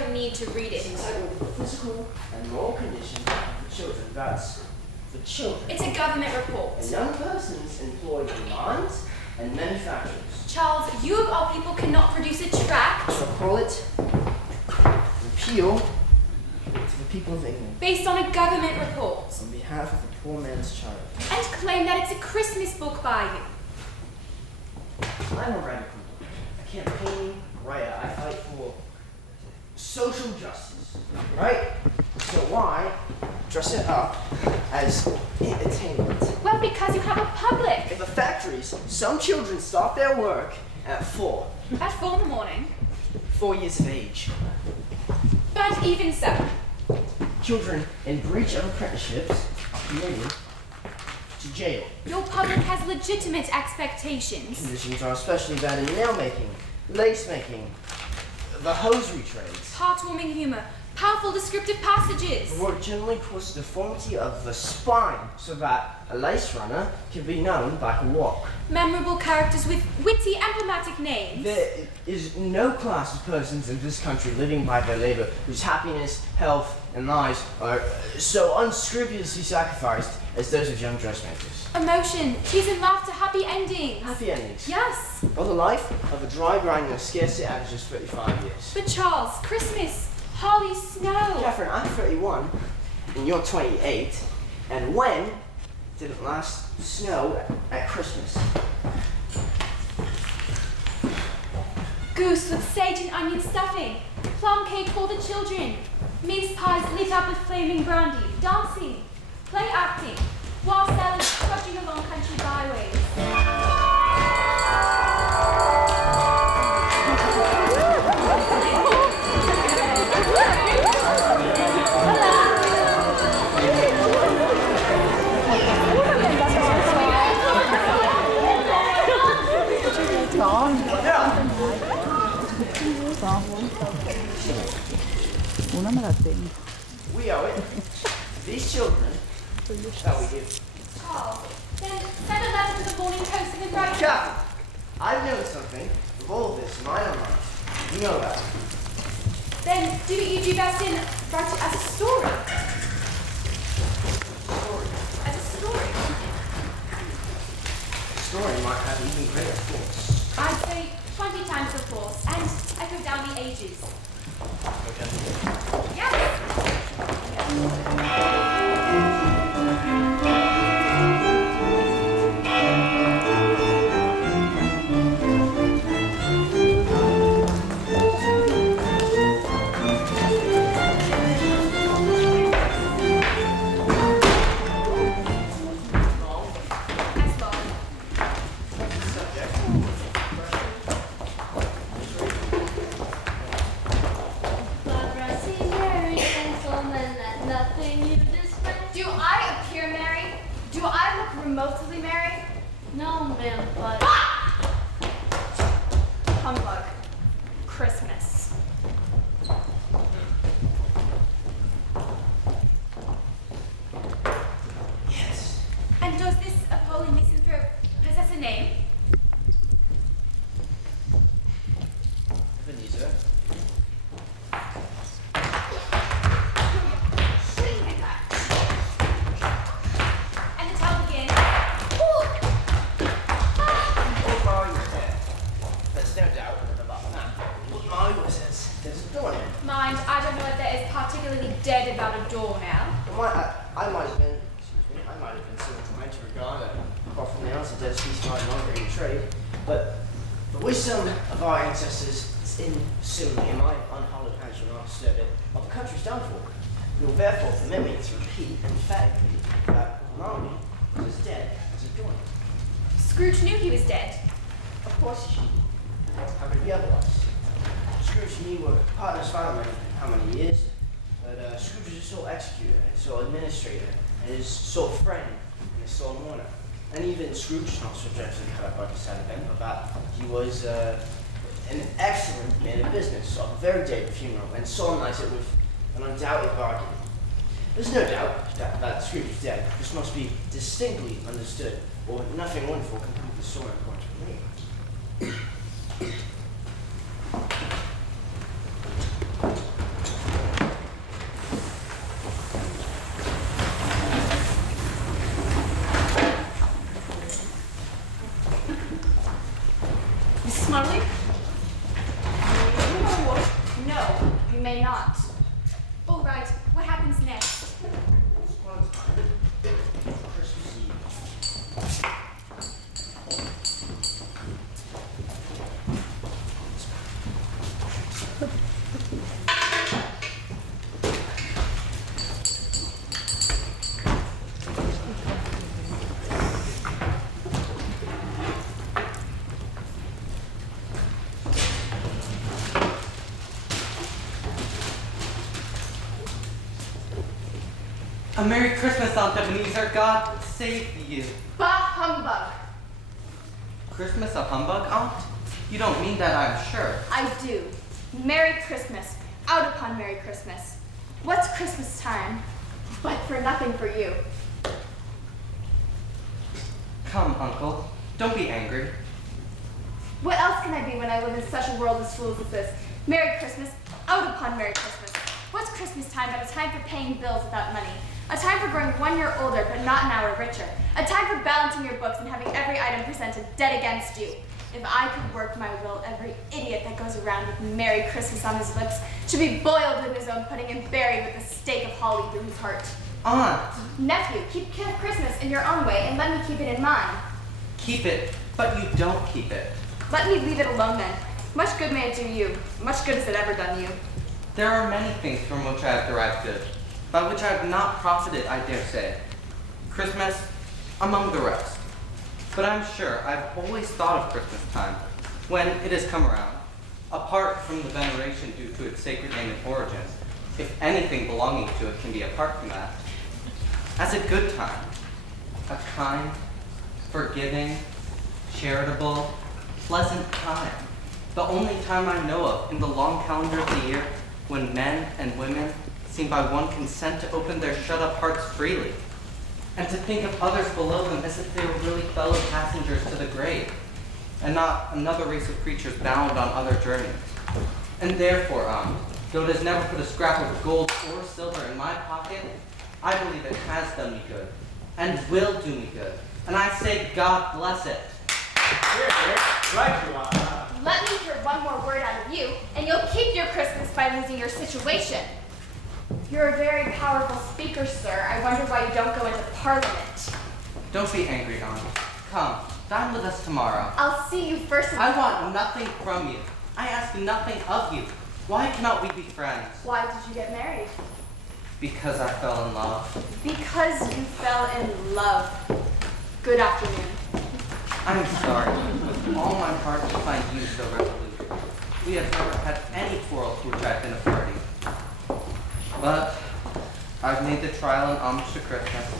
don't need to read it. It's entitled The Physical and Moral Condition for Children. That's for children. It's a government report. And young persons employed in mines and manufacturers. Charles, you of all people cannot produce a tract. So call it Repeal to the people of England. Based on a government report. On behalf of the poor man's child. And claim that it's a Christmas book by you. I'm a radical. A campaign writer. I fight for social justice. Right? So why dress it up as entertainment? Well, because you have a public. In the factories, some children start their work at 4. At 4 in the morning. 4 years of age. But even so. Children in breach of apprenticeships are committed to jail. Your public has legitimate expectations. Conditions are especially bad in nail making, lace making, the hosiery trades. Heartwarming humor, powerful descriptive passages. The word generally causes deformity of the spine so that a lace runner can be known by her walk. Memorable characters with witty, emblematic names. There is no class of persons in this country living by their labor whose happiness, health, and lives are so unscrupulously sacrificed as those of young dressmakers. Emotion, tears and laughter, happy endings. Happy endings. Yes. Well, the life of a dry grinder scarcely averages 35 years. But Charles, Christmas, holly, snow. Catherine, I'm 31, and you're 28, and when did it last snow at Christmas? Goose with sage and onion stuffing, plum cake for the children, mince pies lit up with flaming brandy, dancing, play acting, while salads trudging along country byways. We owe it. These children that we give. Charles, then send a letter to the Morning Post and then write. Catherine, I've known something of all of this in my own life. You know that. Then do what you do best in write it as a story. Story. As a story. The story might have even greater force. I'd say 20 times the force and echo down the ages. Okay. Yes. Remotely married? No, ma'am, but... Humbug. Christmas. Yes. And does this appalling misanthrope possess a name? Ebenezer. And the tale begins. Marley was dead. There's no doubt about that. What Marley was says there's a door now. Mind, I don't know if there is particularly dead about a door now. I might have been, I might have been so inclined to regard a coffin nail as a dead species no longer in trade, but the wisdom of our ancestors is insoluble, and my unhallowed hands shall not disturb it, of the country's downfall. You will therefore permit me to repeat emphatically that Marley was as dead as a door. Scrooge knew he was dead. Of course he should. How could it be otherwise? Scrooge and me were partners for how many years? But Scrooge was his sole executor, his sole administrator, and his sole friend, and his sole mourner. And even Scrooge not so dreadfully hurt by the sad event, but that he was an excellent man of business, on the very day of the funeral, and solemnized it with an undoubted bargain. There's no doubt that Scrooge is dead. This must be distinctly understood, or nothing wonderful can prove the story according to me. may not. All right, what happens next? Once upon a time, Christmas Eve. A Merry Christmas, Aunt Ebenezer. God save you. Bah humbug! Christmas a humbug, Aunt? You don't mean that, I'm sure. I do. Merry Christmas. Out upon Merry Christmas. What's Christmas time? But for nothing for you. Come, Uncle. Don't be angry. What else can I be when I live in such a world as fools as this? Merry Christmas. Out upon Merry Christmas. What's Christmas time but a time for paying bills without money? A time for growing 1 year older but not an hour richer. A time for balancing your books and having every item presented dead against you. If I could work my will, every idiot that goes around with Merry Christmas on his lips should be boiled in his own pudding and buried with a stake of holly through his heart. Aunt! Nephew, keep Christmas in your own way and let me keep it in mine. Keep it, but you don't keep it. Let me leave it alone then. Much good may it do you. Much good has it ever done you. There are many things from which I have derived good, by which I have not profited, I dare say. Christmas, among the rest. But I'm sure I've always thought of Christmas time, when it has come around, apart from the veneration due to its sacred name and origins, if anything belonging to it can be apart from that, as a good time, a kind, forgiving, charitable, pleasant time, the only time I know of in the long calendar of the year when men and women seem by one consent to open their shut-up hearts freely, and to think of others below them as if they were really fellow passengers to the grave, and not another race of creatures bound on other journeys. And therefore, though it has never put a scrap of gold or silver in my pocket, I believe it has done me good, and will do me good. And I say, God bless it. Here, right you are. Let me hear one more word out of you, and you'll keep your Christmas by losing your situation. You're a very powerful speaker, sir. I wonder why you don't go into Parliament. Don't be angry, Aunt. Come, dine with us tomorrow. I'll see you first. I want nothing from you. I ask nothing of you. Why cannot we be friends? Why did you get married? Because I fell in love. Because you fell in love. Good afternoon. I'm sorry, with all my heart to find you so resolute. We have never had any quarrels to which I've been a party. But I've made the trial in homage to Christmas,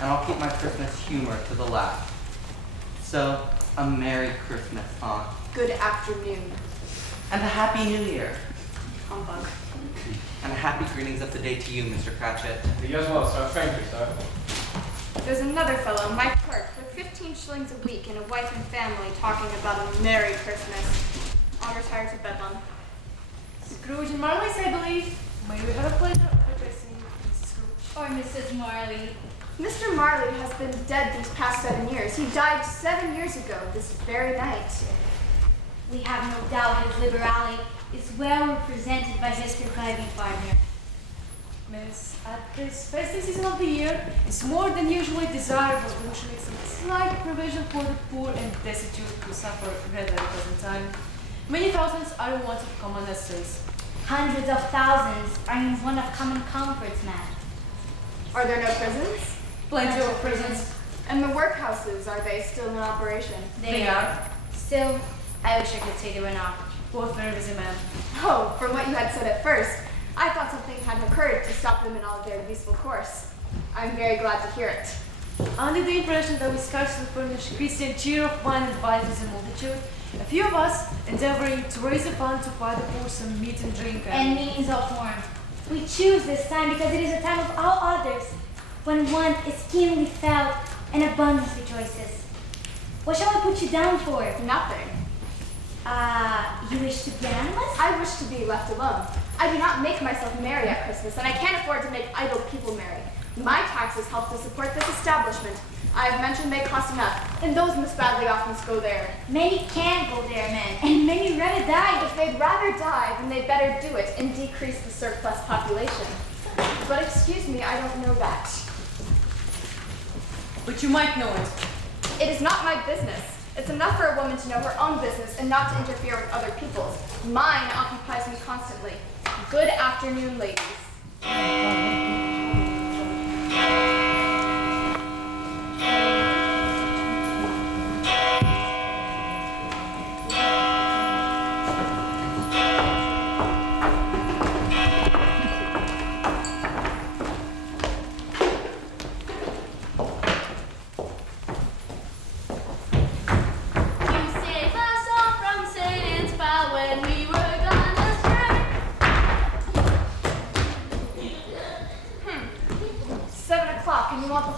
and I'll keep my Christmas humor to the last. So, a Merry Christmas, Aunt. Good afternoon. And a Happy New Year. Humbug. And a happy greetings of the day to you, Mr. Cratchit. To you as well, sir. Thank you, sir. There's another fellow, my clerk, with 15 shillings a week and a wife and family talking about a Merry Christmas. I'll retire to Bedlam. Scrooge and Marley, I believe. May we have a pleasure of addressing Mrs. Scrooge? Or Mrs. Marley. Mr. Marley has been dead these past 7 years. He died 7 years ago, this very night. We have no doubt his liberality is well represented by his contriving partner. Miss, at this festive season of the year, it's more than usually desirable that we should make some slight provision for the poor and destitute who suffer rather at the present time. Many thousands are in want of common necessaries. Hundreds of thousands are in want of common comforts, madam. Are there no prisons? Plenty of prisons. And the workhouses, are they still in operation? They are. Still, I wish I could say they were not. Both very busy men. Oh, from what you had said at first, I thought something had occurred to stop them in all of their useful course. I'm very glad to hear it. Under the impression that we scarcely furnish Christian cheer of wine and wine to the multitude, a few of us endeavoring to raise a fund to buy the poor some meat and drink And means of warmth. We choose this time because it is a time of all others, when want is keenly felt and abundance rejoices. What shall I put you down for? Nothing. You wish to be anonymous? I wish to be left alone. I do not make myself merry at Christmas, and I can't afford to make idle people merry. My taxes help to support this establishment. I've mentioned they cost enough, and those must badly off must go there. Many can go there, man, and many rather die. If they'd rather die, then they'd better do it and decrease the surplus population. But excuse me, I don't know that. But you might know it. It is not my business. It's enough for a woman to know her own business and not to interfere with other people's. Mine occupies me constantly. Good afternoon, ladies.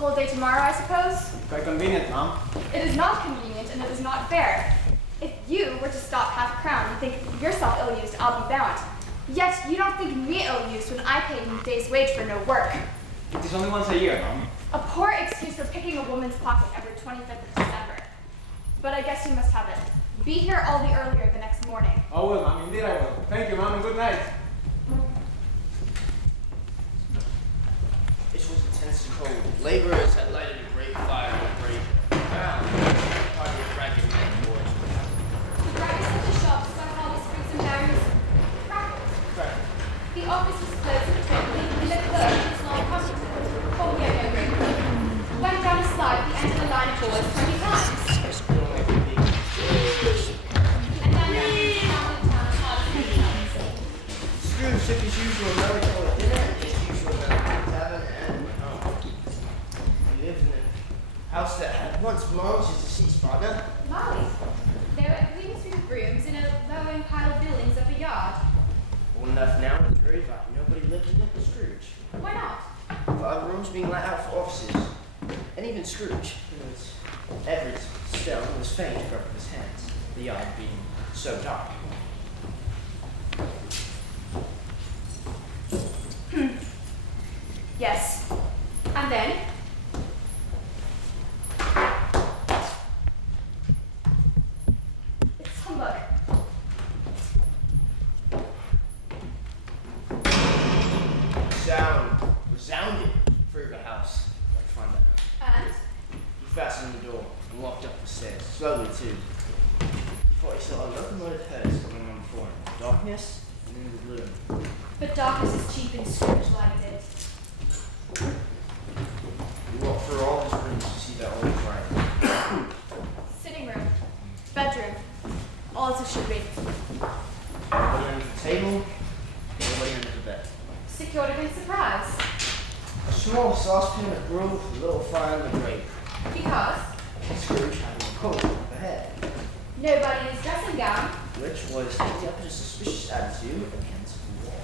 Whole day tomorrow, I suppose? Quite convenient, Mom. It is not convenient and it is not fair. If you were to stop half a crown and think yourself ill-used, I'll be bound. Yet you don't think me ill-used when I pay you a day's wage for no work. It is only once a year, Mom. A poor excuse for picking a woman's pocket every 25th of December. But I guess you must have it. Be here all the earlier the next morning. Oh, well, Mom, indeed I will. Thank you, Mom, and good night. It was intense and cold. Laborers had lighted a great fire in Frazier. Found a party of ragged men and boys. The brightest of the shops somehow was fruits and berries. Crackers. The office was closed totally, and the clerk was not comfortable. Oh, yeah, no great. Went down a slide at the end of the line of boys 20 times. And then down the town of Carlson. Scrooge took his usual melancholy dinner and his usual melancholy tavern and went home. He lived in a house that had once belonged to his deceased partner. Marley. There were clean street of rooms in a low piled buildings of a yard. Old enough now and very vile. Nobody lived in it but Scrooge. Why not? For other rooms being let out for offices. And even Scrooge, whose every stone was faint to rub his hands, the yard being so dark. Yes. And then? It's humbug. Sound resounded through the house like thunder. And? He fastened the door and walked up the stairs, slowly too. Before he saw a locomotive hearse coming on before him. Darkness and in the gloom. But darkness is cheap and Scrooge liked it. He walked through all his rooms to see that all was right. Sitting room. Bedroom. All as it should be. Nobody under the table, nobody under the bed. Secured against surprise. A small saucepan of gruel with a little fire in the grate. Because Scrooge had a coat over the head, nobody in his dressing gown. which was taking up a suspicious attitude against the wall.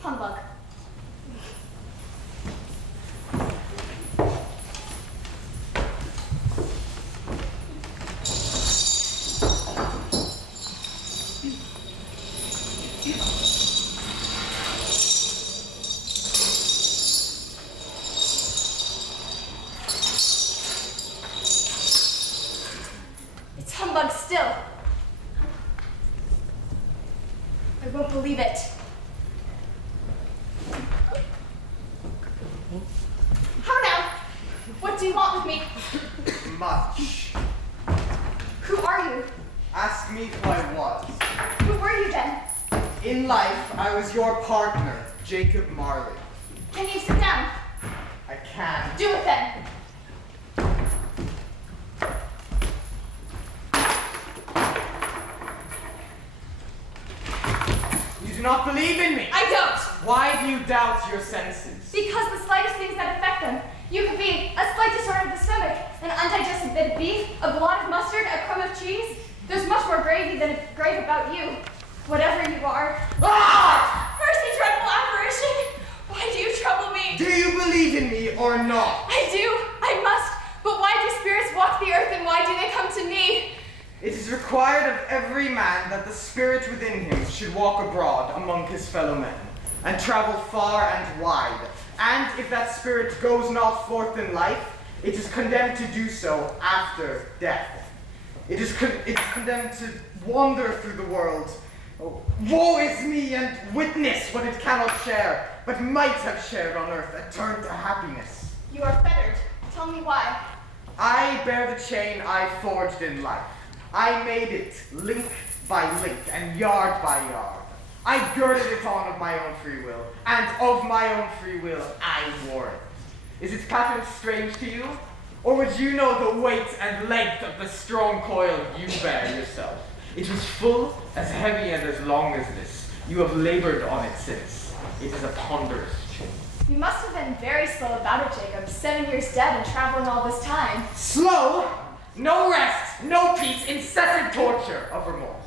Humbug. It's humbug still. I won't believe it. How now? What do you want with me? Much. Who are you? Ask me who I was. Who were you then? In life, I was your partner, Jacob Marley. Can you sit down? I can. Do it then. You do not believe in me. I don't. Why do you doubt your senses? Because the slightest things that affect them. You could be a slight disorder of the stomach, an undigested bit of beef, a blot of mustard, a crumb of cheese. There's much more gravy than a grave about you. Whatever you are. Ah! Mercy, dreadful apparition! Why do you trouble me? Do you believe in me or not? I do. I must. required of every man that the spirit within him should walk abroad among his fellow men, and travel far and wide. And if that spirit goes not forth in life, it is condemned to do so after death. It is condemned to wander through the world. Oh, woe is me, and witness what it cannot share, but might have shared on earth, and turned to happiness. You are fettered. Tell me why. I bear the chain I forged in life. I made it link by link and yard by yard. I girded it on of my own free will, and of my own free will I wore it. Is its pattern strange to you? Or would you know the weight and length of the strong coil you bear yourself? It was full, as heavy and as long as this. You have labored on it since. It is a ponderous chain. You must have been very slow about it, Jacob. 7 years dead and traveling all this time. Slow? No rest, no peace, incessant torture of remorse.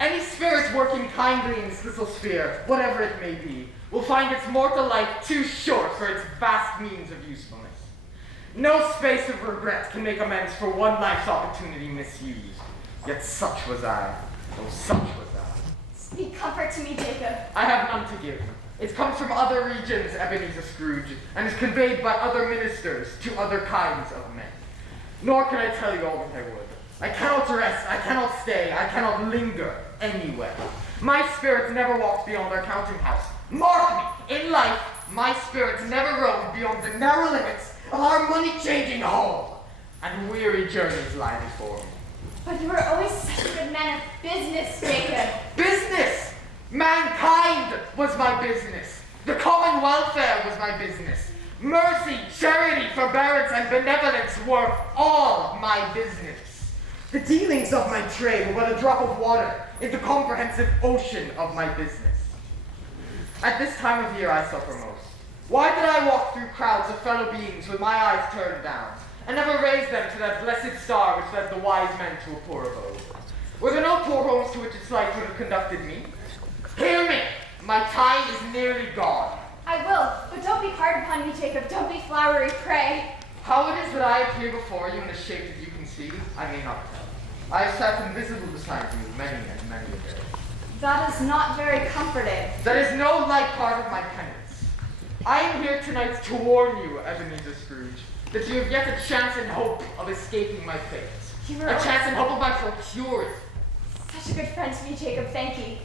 Any spirit working kindly in this little sphere, whatever it may be, will find its mortal life too short for its vast means of usefulness. No space of regret can make amends for one life's opportunity misused. Yet such was I. Oh, such was I. Speak comfort to me, Jacob. I have none to give. It comes from other regions, Ebenezer Scrooge, and is conveyed by other ministers to other kinds of men. Nor can I tell you all that I would. I cannot rest, I cannot stay, I cannot linger anywhere. My spirit never walks beyond our counting house. Mark me, in life, my spirit never roamed beyond the narrow limits of our money-changing hall, and weary journeys lie before me. But you were always such a good man of business, Jacob. Business! Mankind was my business. The common welfare was my business. Mercy, charity, forbearance, and benevolence were all my business. The dealings of my trade were but a drop of water in the comprehensive ocean of my business. At this time of year I suffer most. Why did I walk through crowds of fellow beings with my eyes turned down, and never raise them to that blessed star which led the wise men to a poor abode? Were there no poor homes to which its light would have conducted me? Hear me! My time is nearly gone. I will, but don't be hard upon me, Jacob. Don't be flowery, pray. How it is that I appear before you in the shape that you can see, I may not tell. I have sat invisible beside you many and many a day. That is not very comforting. That is no light part of my penance. I am here tonight to warn you, Ebenezer Scrooge, that you have yet a chance and hope of escaping my fate. A chance and hope of my procuring. Such a good friend to me, Jacob. Thank you.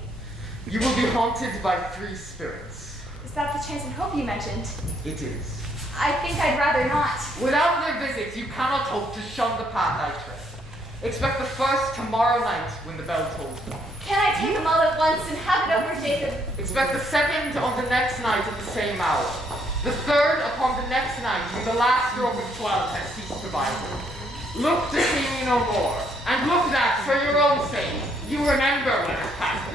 You will be haunted by 3 spirits. Is that the chance and hope you mentioned? It is. I think I'd rather not. Without their visit, you cannot hope to shun the path I tread. Expect the first tomorrow night when the bell tolls. Can I take them all at once and have it over, Jacob? Expect the second on the next night at the same hour. The third upon the next night when the last stroke of 12 has ceased to bind you. Look to see me no more, and look that, for your own sake, you remember what has passed.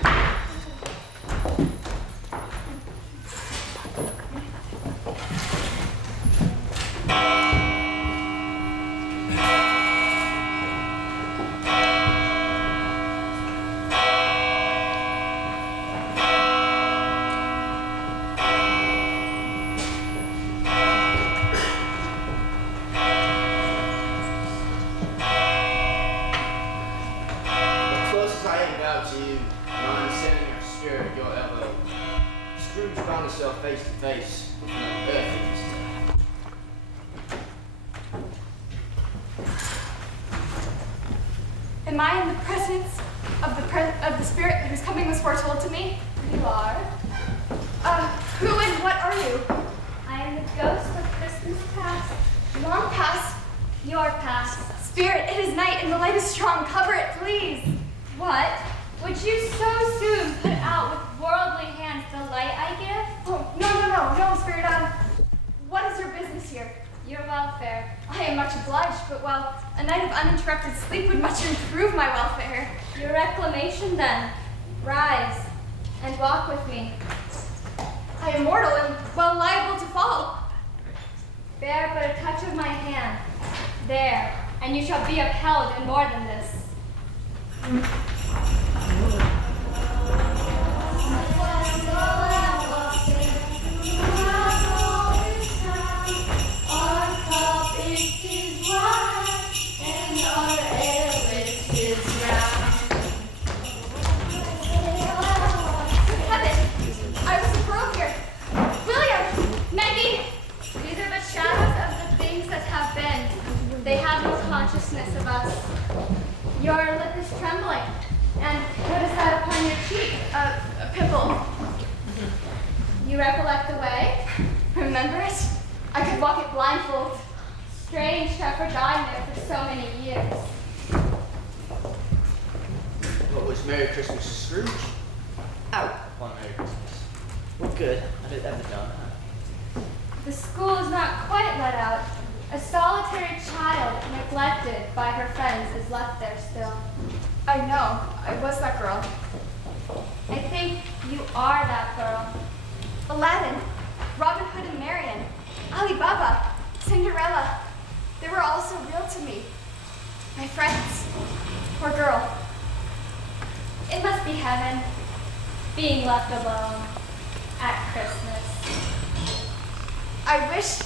Face to face with an earthly visitor. Am I in the presence of the spirit whose coming was foretold to me? You are. Who and what are you? I am the ghost of Christmas past. Long past. Your past. Spirit, it is night and the light is strong. Cover it, please. What? Would you so soon put out with worldly hands the light I give? Oh, no, Spirit. What is your business here? Your welfare. I am much obliged, but well, a night of uninterrupted sleep would much improve my welfare. Your reclamation, then. Rise and walk with me. I am mortal and well liable to fall. Bear but a touch of my hand. There, and you shall be upheld in more than this. Our cup it is wide, and our air it is round. You recollect the way? Remember it? I could walk it blindfold. Strange to have forgotten it for so many years. What was Merry Christmas to Scrooge? Out upon Merry Christmas. What good had it ever done? The school is not quite let out. A solitary child, neglected by her friends, is left there still. I know. I was that girl. I think you are that girl. Aladdin, Robin Hood and Marian, Ali Baba, Cinderella. They were all so real to me. My friends. Poor girl. It must be heaven, being left alone at Christmas. I wish...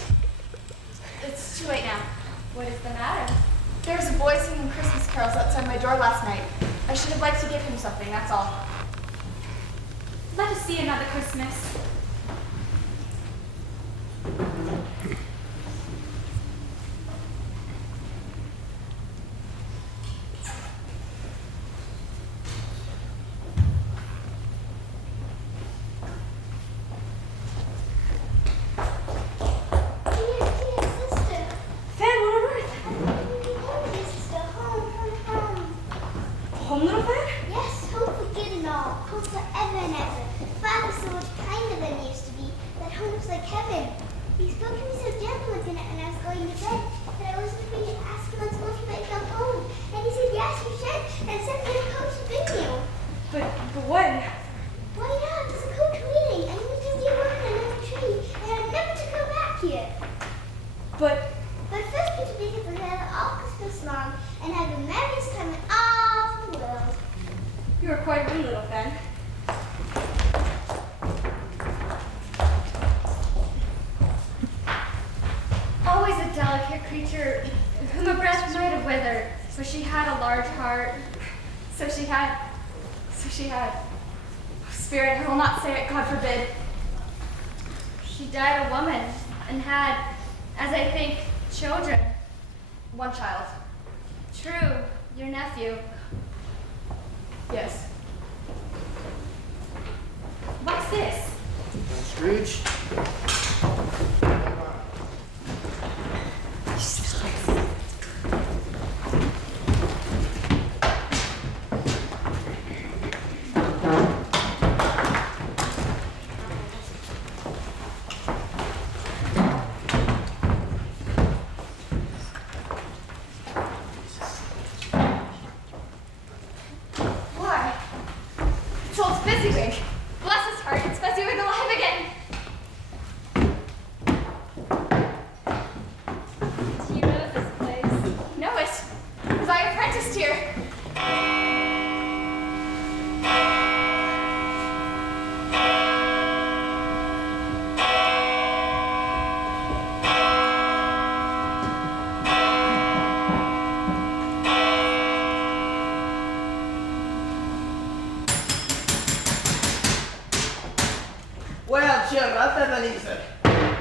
It's too late now. What is the matter? There was a boy singing Christmas carols outside my door last night. I should have liked to give him something, that's all. Let us see another Christmas. Spirit, I will not say it, God forbid. She died a woman and had, as I think, children. One child. True, your nephew. Yes. What's this? Scrooge?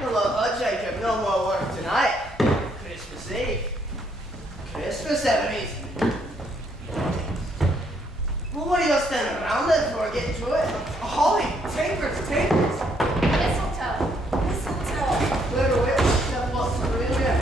Hello, Jacob. No more work tonight. Christmas Eve. Christmas, Ebenezer. Well, what are you standing around there for? Get to it. Holly, tapers. Mistletoe. Wait a minute. Step what's through here.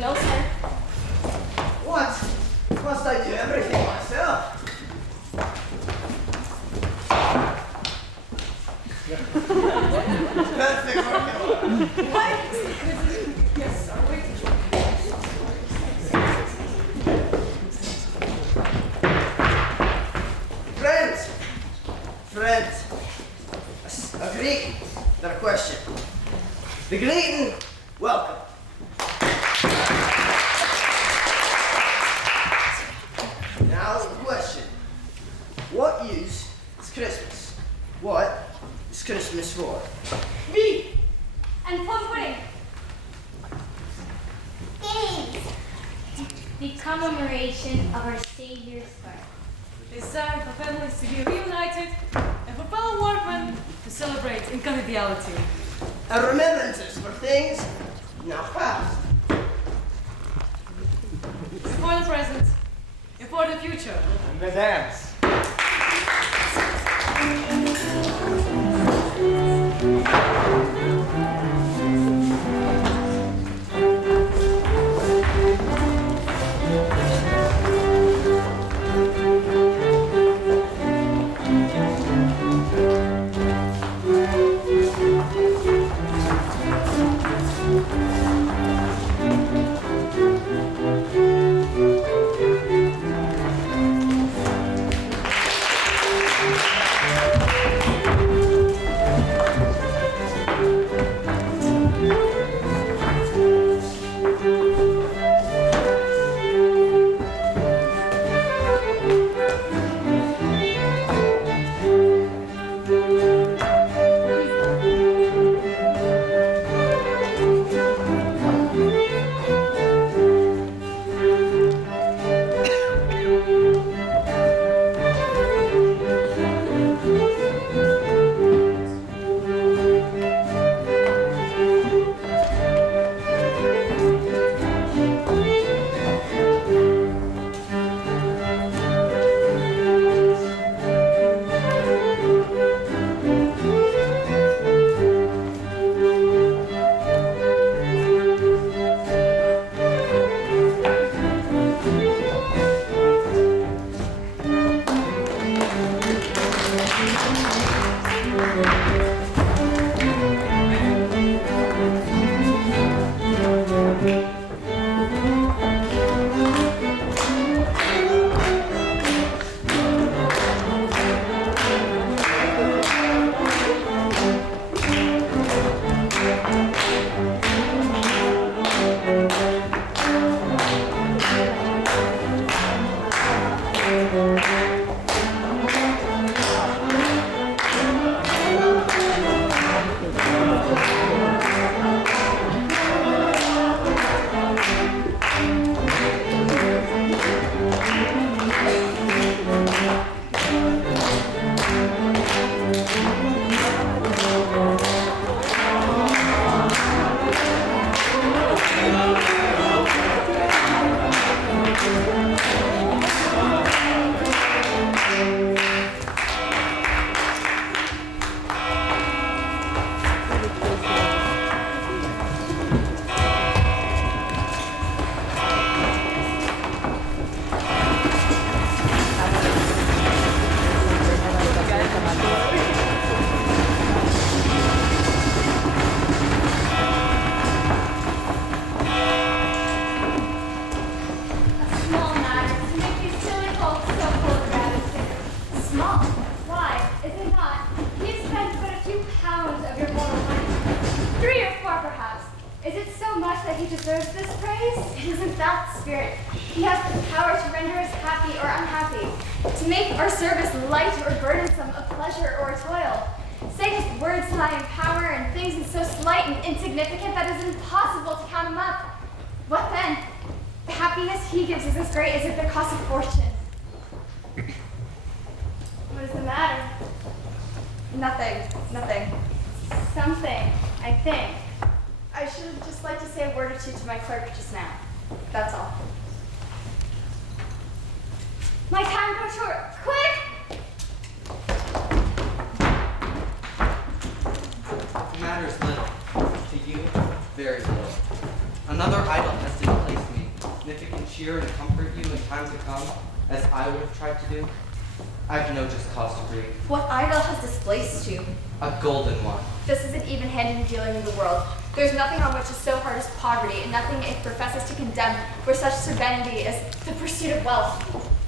No, sir. What? Must I do everything myself? Perfect working. What? Yes, sir. Wait. Fred, a greeting, not a question. The greeting, welcome. Now the question. What use is Christmas? What is Christmas for? Beef and plum pudding. Games. The commemoration of our Savior's birth. Desire for families to be reunited and for fellow workmen to celebrate in conviviality. And remembrances for things now past. For the present and for the future. And the dance.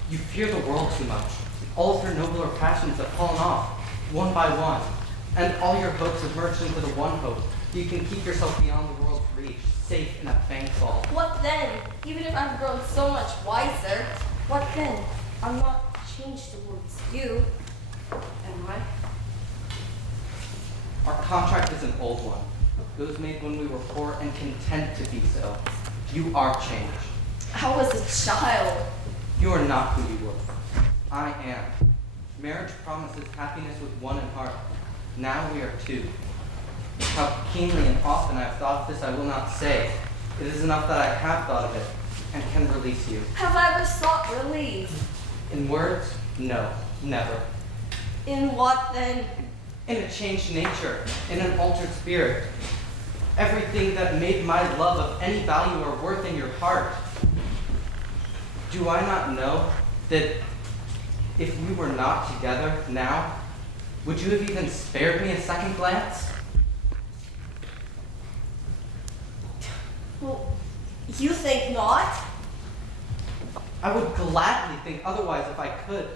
You fear the world too much. All of your nobler passions have fallen off. one by one, and all your hopes have merged into the one hope. You can keep yourself beyond the world's reach, safe in a bank vault. What then? Even if I've grown so much wiser, what then? I'm not changed towards you. Am I? Our contract is an old one. It was made when we were poor and content to be so. You are changed. I was a child. You are not who you were. I am. Marriage promises happiness with one in heart. Now we are two. How keenly and often I have thought of this I will not say. It is enough that I have thought of it and can release you. Have I ever sought relief? In words, no, never. In what then? In a changed nature, in an altered spirit. Everything that made my love of any value or worth in your heart. Do I not know that if we were not together now, would you have even spared me a second glance? Well, you think not? I would gladly think otherwise if I could.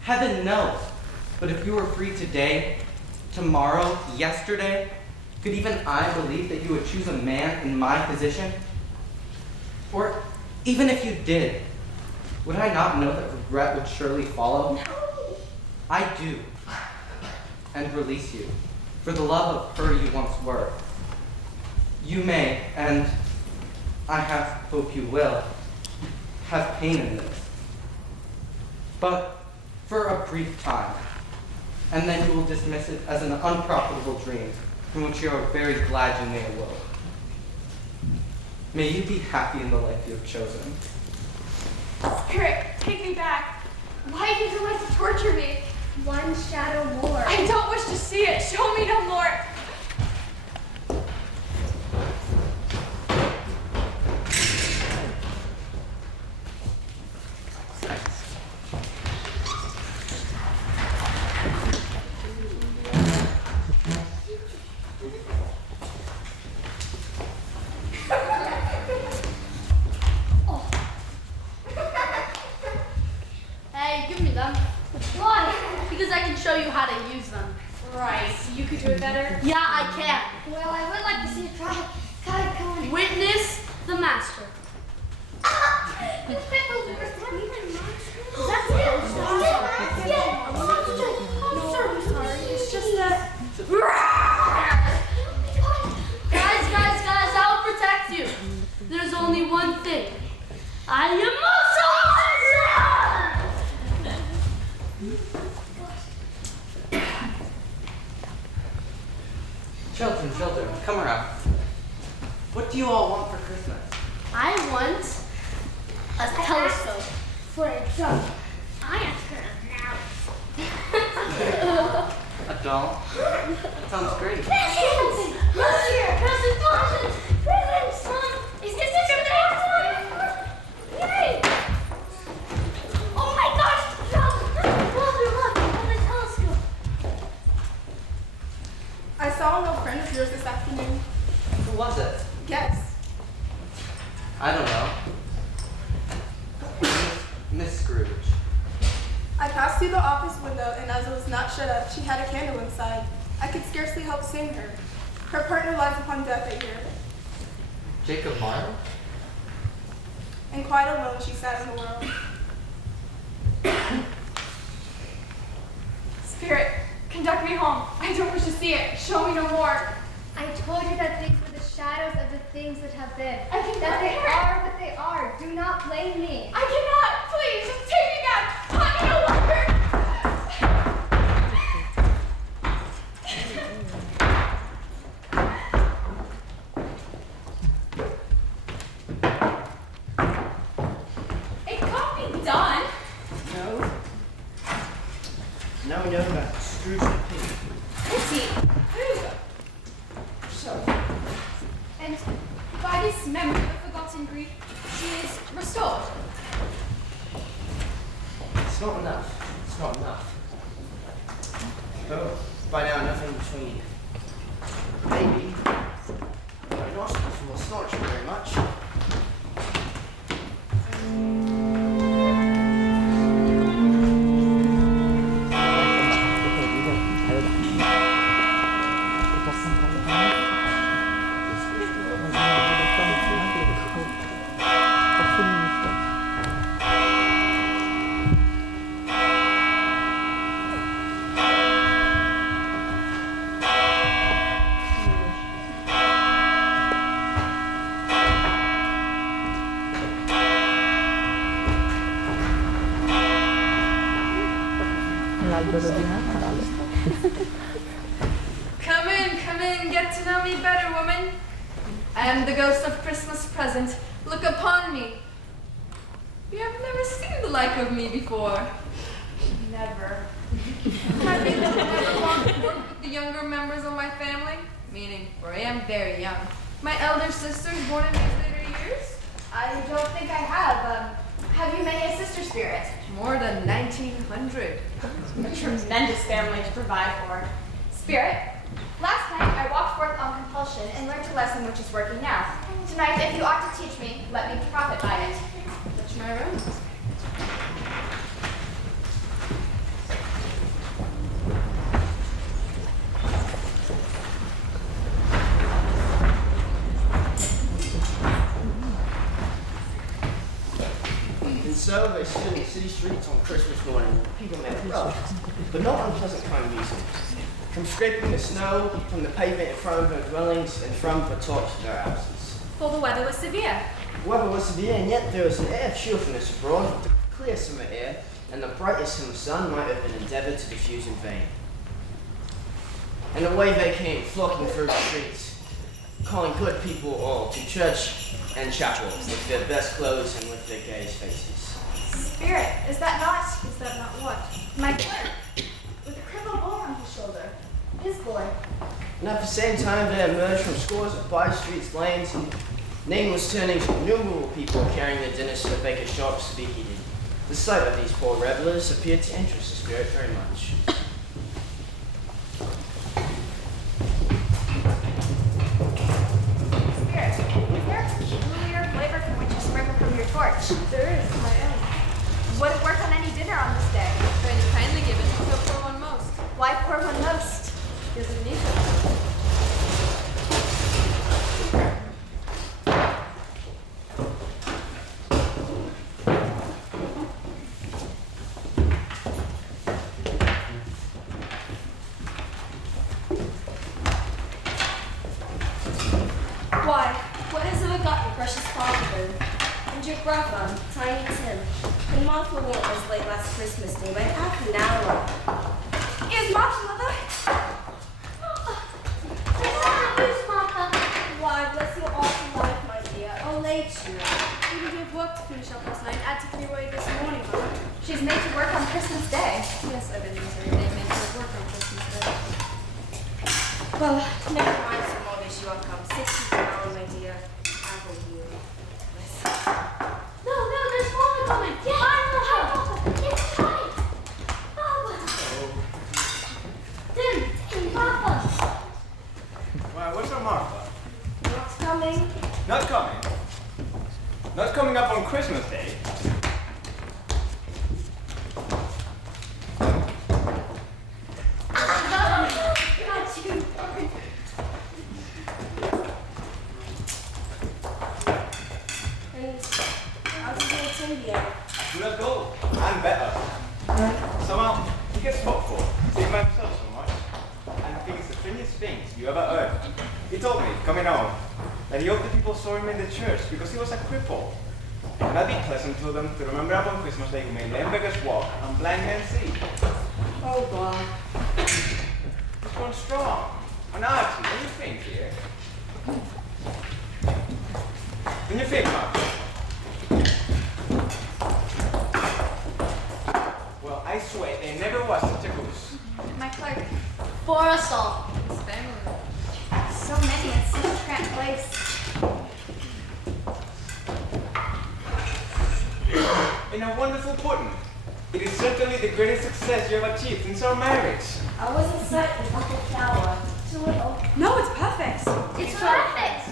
Heaven knows. But if you were free today, tomorrow, yesterday, could even I believe that you would choose a man in my position? Or even if you did, would I not know that regret would surely follow? No. I do. And release you for the love of her you once were. You may, and I hope you will, have pain in this. But for a brief time, and then you will dismiss it as an unprofitable dream from which you are very glad you may awoke. May you be happy in the life you have chosen. Spirit, take me back. Why did you like to torture me? One shadow more. I don't wish to see it. Show me no more. Hey, give me them. Why? Because I can show you how to use them. Right, you could do it better. Yeah, I can. Well, I would like to see a try. God, come on. Witness the master. You spent those words on me. That's it. I'm sorry. It's just that. Guys, I'll protect you. There's only one thing. I am Children, come around. What do you all want for Christmas? I want a telescope. For a joke. I am now. A doll? That sounds great. Presents! Presents! Is this it from the house? Yay! Oh my gosh! Look! On the telescope. I saw an old friend of yours this afternoon. Who was it? Guess. I don't know. Miss Scrooge. I passed through the office window, and as it was not shut up, she had a candle inside. I could scarcely help seeing her. Her partner lies upon death at here, Jacob Marley? and quite alone she sat in the world. Spirit, conduct me home. I don't wish to see it. Show me no more. I told you that things were the shadows of the things that have been. I cannot That they hear it. are what they are. Do not blame me. I cannot. Please, just take me back. Hunt me no longer. It can't be done. No. Now we know about Scrooge and Pig. Pity. Who? So, And by this memory of forgotten grief, she is restored. it's not enough. It's not enough. But by now, nothing between maybe my nostrils will astonish you very much. Come in, get to know me better, woman. I am the ghost of Christmas present. Look upon me. You have never seen the like of me before. Never. Have you never walked work with the younger members of my family? Meaning, for I am very young. My elder sisters born in these later years? I don't think I have. Have you many a sister spirit? More than 1,900. A tremendous family to provide for. Spirit, last night I walked forth on compulsion and learned a lesson which is working now. Tonight, if you ought to teach me, let me profit by it. Touch my room. And so they stood in the city streets on Christmas morning. People met rough, but not unpleasant kind of music. From scraping the snow, from the pavement in front of their dwellings, and from the tops of their houses. For the weather was severe. The weather was severe, and yet there was an air of cheerfulness abroad, with the clear summer air, and the brightest summer sun might have been endeavored to diffuse in vain. And away they came, flocking through the streets, calling good people all to church and chapel, with their best clothes and with their gayest faces. Spirit, is that not what? my clerk? With a crippled boy on his shoulder. His boy. And at the same time, they emerged from scores of by-streets, lanes, and nameless turnings of innumerable people carrying their dinners to the baker's shops to be heated. The sight of these poor revelers appeared to interest the spirit very much. Spirit, is there a peculiar flavor from which you sprinkle from your torch? There is, my own. Would it work on any dinner on this day? Friend kindly given, so pour one most. Why pour one most? Because it needs it. Why, what has ever got your precious father? And your brother, Tiny Tim? And Martha went was late last Christmas Day by half an hour. Is Martha mother? Why, bless your awful life, my dear. Oh, late you are. We didn't have work to finish up last night. I had to clear away this morning, Mother. She's made to work on Christmas Day. Yes, I've been misery. They made her work on Christmas Day. Well, never mind, Sir Mortgage, you are come. 60 an hour, my dear. I will yield. Bless you. No, there's more coming. Get Papa. Get tight. Papa. Tim, Papa. Why, what's up, Martha? What's coming? Not coming. Not coming up on Christmas Day. Got you. And how's it going to India? Let's go. I'm better. Somehow, he gets hopeful, seeing by himself so much. And I think it's the funniest things you ever heard. He told me, coming home, that he hoped the people saw him in the church because he was a cripple. And that'd be pleasant to them to remember upon Christmas Day who made lame beggars walk and blind men see. Oh, God. He's grown strong. And Archie, what do you think here? What do you think, Mark? Well, I swear there never was such a goose. My clerk. For us all. His family. So many in such a cramped place. In a wonderful pudding. It is certainly the greatest success you have achieved since our marriage. I wasn't certain about the flower. Too little. No, it's perfect. It's perfect.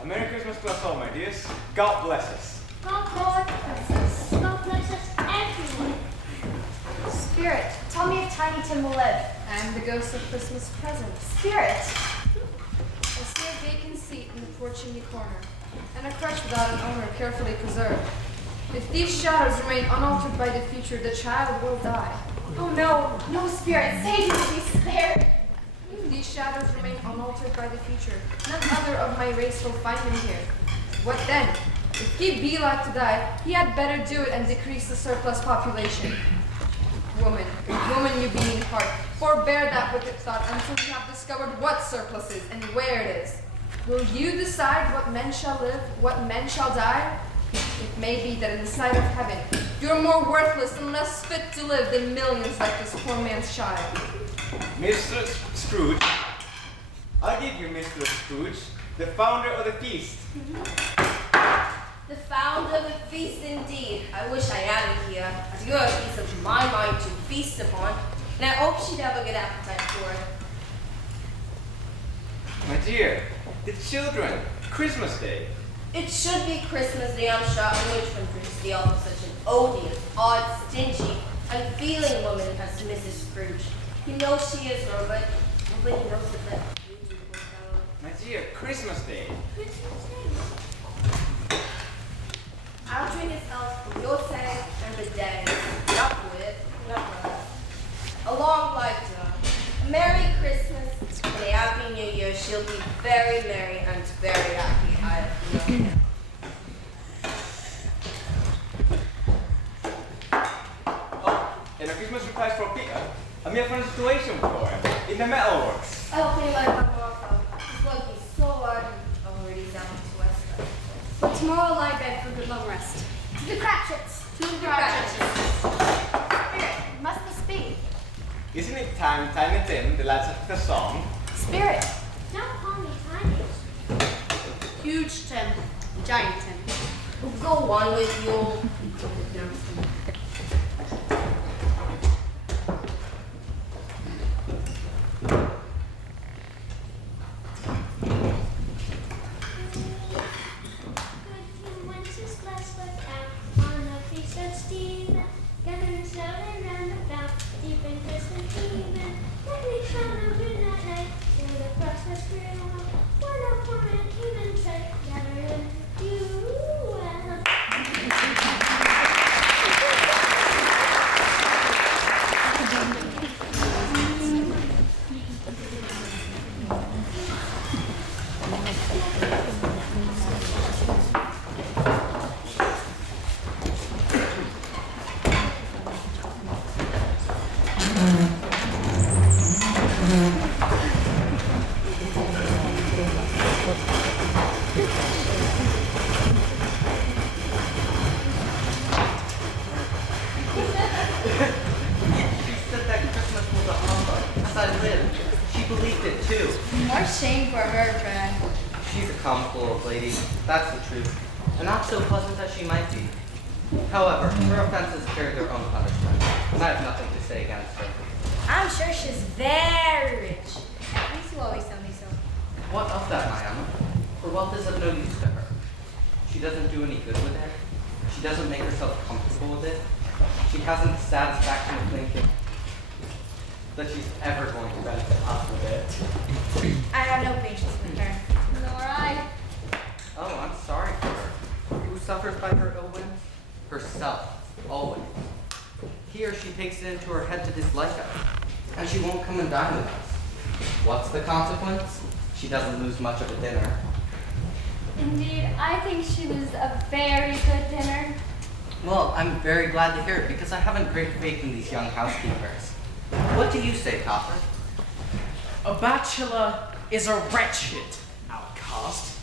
A Merry Christmas to us all, my dears. God bless us. God bless us. God bless us everyone. Spirit, tell me if Tiny Tim will live. I am the ghost of Christmas present. Spirit. I see a vacant seat in the porch chimney corner, and a crutch without an owner carefully preserved. If these shadows remain unaltered by the future, the child will die. Oh no, no, Spirit, save me, be spared. If these shadows remain unaltered by the future, none other of my race will find him here. What then? If he be like to die, he had better do it and decrease the surplus population. Woman, Woman, you being heart, forbear that wicked thought until you have discovered what surplus is and where it is. Will you decide what men shall live, what men shall die? It may be that in the sight of heaven, you are more worthless and less fit to live than millions like this poor man's child. Mr. Scrooge, I'll give you Mr. Scrooge, the founder of the feast. The founder of the feast indeed. I wish I had it here, as you are a piece of my mind to feast upon, and I hope she'd have a good appetite for it. My dear, the children, Christmas Day. It should be Christmas Day, I'm sure, on which one brings the offer such an odious, odd, stingy, unfeeling woman as Mrs. Scrooge. You know she is her, but nobody knows it better than you do, poor fellow. My dear, Christmas Day. Christmas Day? I'll drink its health for your sake and the day. Not with, not with. A long life to her. A Merry Christmas and a Happy New Year. She'll be very merry and very happy, I have no doubt. Oh, and a Christmas surprise for Peter. A mere fun situation for him in the metalworks. I hope you like my motto. It's working so hard and already down to West. But tomorrow lie bed for good long rest. To the Cratchits! To the Cratchits! Spirit, must this be? Isn't it time Tiny Tim, the lads of the song? Spirit! Don't call me Tiny. Huge Tim. Giant Tim. Go on with you. That's the truth, and not so pleasant as she might be. However, her offenses carry their own punishment, and I have nothing to say against her. I'm sure she's very rich. At least you always tell me so. What of that, my Emma? Her wealth is of no use to her. She doesn't do any good with it. She doesn't make herself comfortable with it. She hasn't the satisfaction of thinking that she's ever going to benefit us with it. I have no patience with her. Nor I. Oh, I'm sorry for her. Who suffers by her ill whims? Herself, always. Here she takes it into her head to dislike us, and she won't come and dine with us. What's the consequence? She doesn't lose much of a dinner. Indeed, I think she was a very good dinner. Well, I'm very glad to hear it, because I haven't great faith in these young housekeepers. What do you say, Copper? A bachelor is a wretched outcast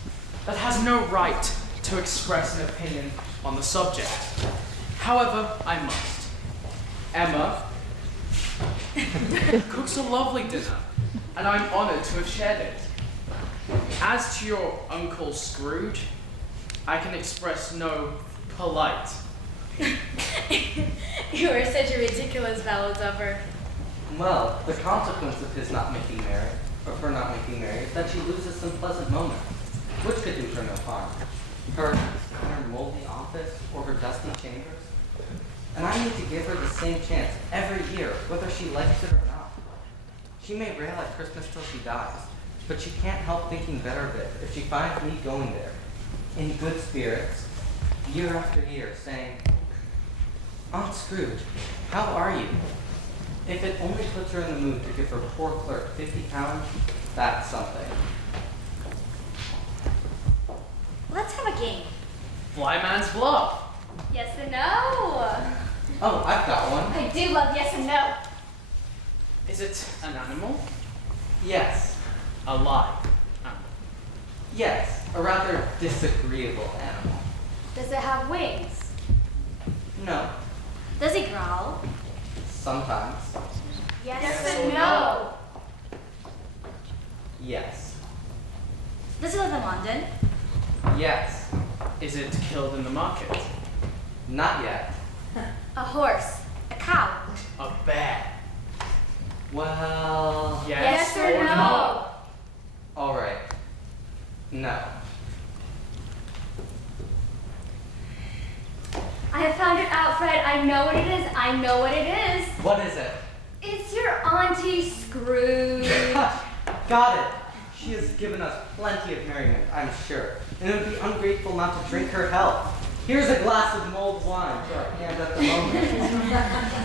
that has no right to express an opinion on the subject. However, I must. Emma cooks a lovely dinner, and I'm honored to have shared it. As to your Uncle Scrooge, I can express no polite. You are such a ridiculous fellow, Tupper. Well, the consequence of his not making merry, of her not making merry, is that she loses some pleasant moments, which could do her no harm. Her in her moldy office or her dusty chambers. And I need to give her the same chance every year, whether she likes it or not. She may rail at Christmas till she dies, but she can't help thinking better of it if she finds me going there, in good spirits, year after year, saying, Aunt Scrooge, how are you? If it only puts her in the mood to give her poor clerk £50, that's something. Let's have a game. Flyman's Bluff. Yes and no. Oh, I've got one. I do love yes and no. Is it an animal? Yes. A live animal. Yes, a rather disagreeable animal. Does it have wings? No, Does it growl? sometimes. Yes, and no. Yes. Does it live in London? Yes. Is it killed in the market? Not yet. A horse? A cow? A bear? Well, Yes, or no? all right. No. I have found it out, Fred. I know what it is. I know what it is. What is it? It's your Auntie Scrooge. Got it. She has given us plenty of merriment, I'm sure, and it would be ungrateful not to drink her health. Here's a glass of mulled wine to our hand at the moment.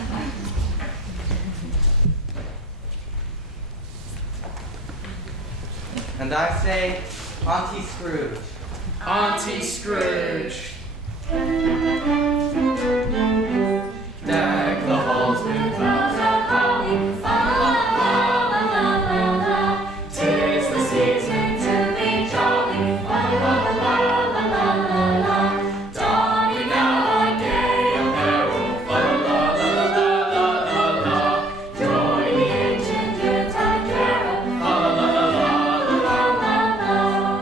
And I say, Auntie Scrooge. Auntie Scrooge. Deck the halls with bells of holly, fa la la la la la. 'Tis the season to be jolly, fa la la la la la la. Donning now our gay apparel, fa la la la la la la. Join the ancient Yuletide carol, fa la la la la la la la.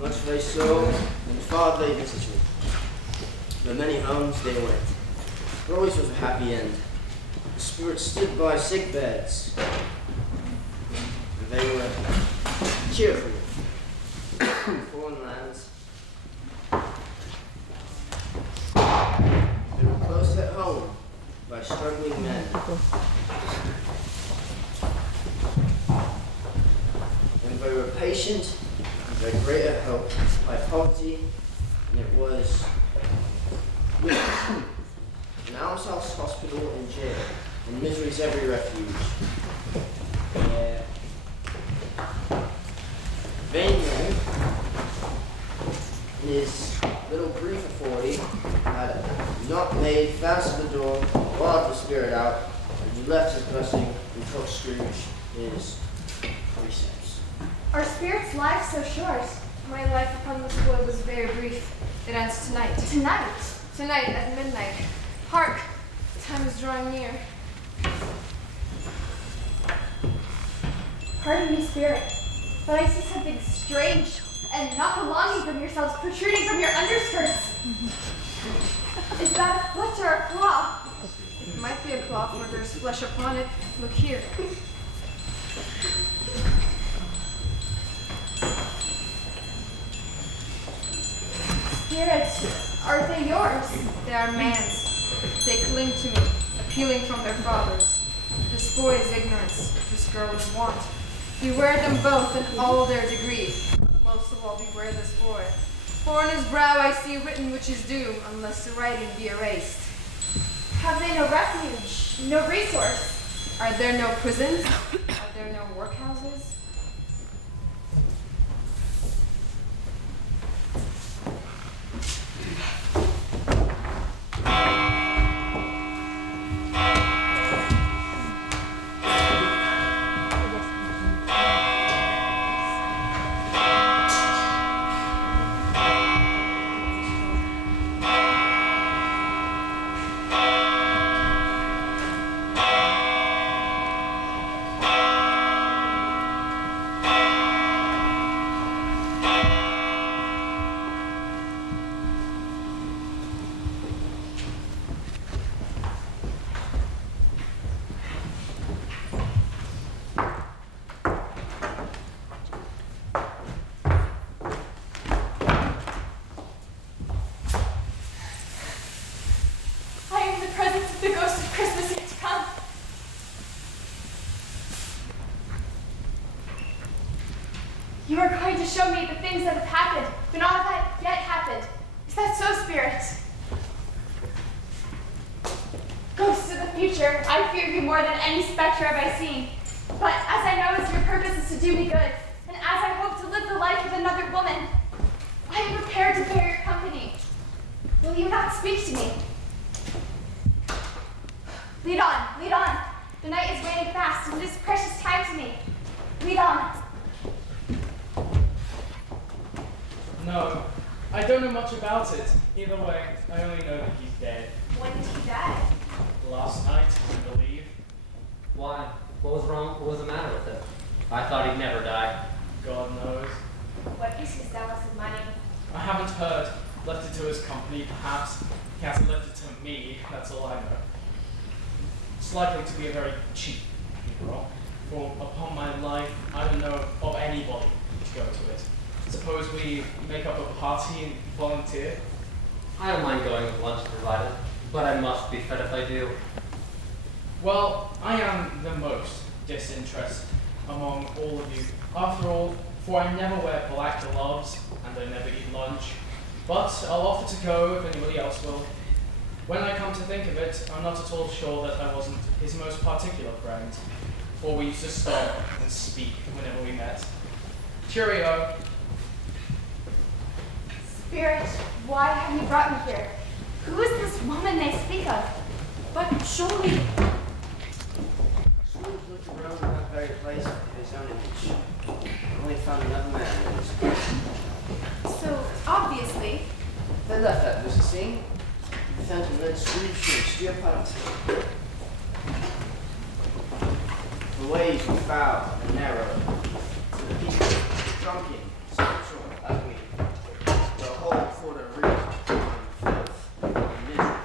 Much they sow, and far they visited. But many homes they went, but always with a happy end. The spirits stood by sick beds, and they were cheerful in foreign lands. They were close at home by struggling men. And they were patient and they great at help by poverty, and it was an almshouse, hospital, and jail, and misery's every refuge. Yeah. Vainly, in his little brief authority, had not made fast the door, barred the spirit out, and he left his blessing and took Scrooge his precepts. Are spirits' lives so short? My life upon this world was very brief. It ends tonight. Tonight. Tonight at midnight. Hark! Time is drawing near. Pardon me, spirit, but I see something strange and not belonging from yourselves protruding from your underskirts. Is that a foot or a claw? It might be a claw, for there's flesh upon it. Look here. Spirits, are they yours? They are man's. They cling to me, appealing from their fathers. This boy is ignorance, this girl is want. Beware them both in all their degree. Most of all, beware this boy. For in his brow I see written which is doom, unless the writing be erased. Have they no refuge, no resource? Are there no prisons? Are there no workhouses? You are going to show me the things that have happened, but not have yet happened. Is that so, Spirit? Ghosts of the future, I fear you more than any specter have I seen. But as I know your purpose is to do me good, and as I hope to live the life of another woman, I am prepared to bear your company. Will you not speak to me? Lead on, lead on. The night is waning fast, and it is precious time to me. Lead on. No, I don't know much about it. Either way, I only know that he's dead. When did he die? Last night, I believe. Why? What was wrong? What was the matter with him? I thought he'd never die. God knows. What is his zealous of money? I haven't heard. Left it to his company, perhaps. He hasn't left it to me, that's all I know. It's likely to be a very cheap funeral, for upon my life, I don't know of anybody to go to it. Suppose we make up a party and volunteer? I don't mind going with lunch provided, but I must be fed if I do. Well, I am the most disinterested among all of you. After all, for I never wear black gloves, and I never eat lunch. But I'll offer to go if anybody else will. When I come to think of it, I'm not at all sure that I wasn't his most particular friend, for we used to stop and speak whenever we met. Cheerio. Spirit, why have you brought me here? Who is this woman they speak of? But surely... Scrooge looked around in that very place in his own image. Only found another man in his place. So, obviously, They left that busy scene. They found him led Scrooge to a steer pot. The ways were foul and narrow. The people, drunken, sensual, ugly. The whole for the reek and filth and misery.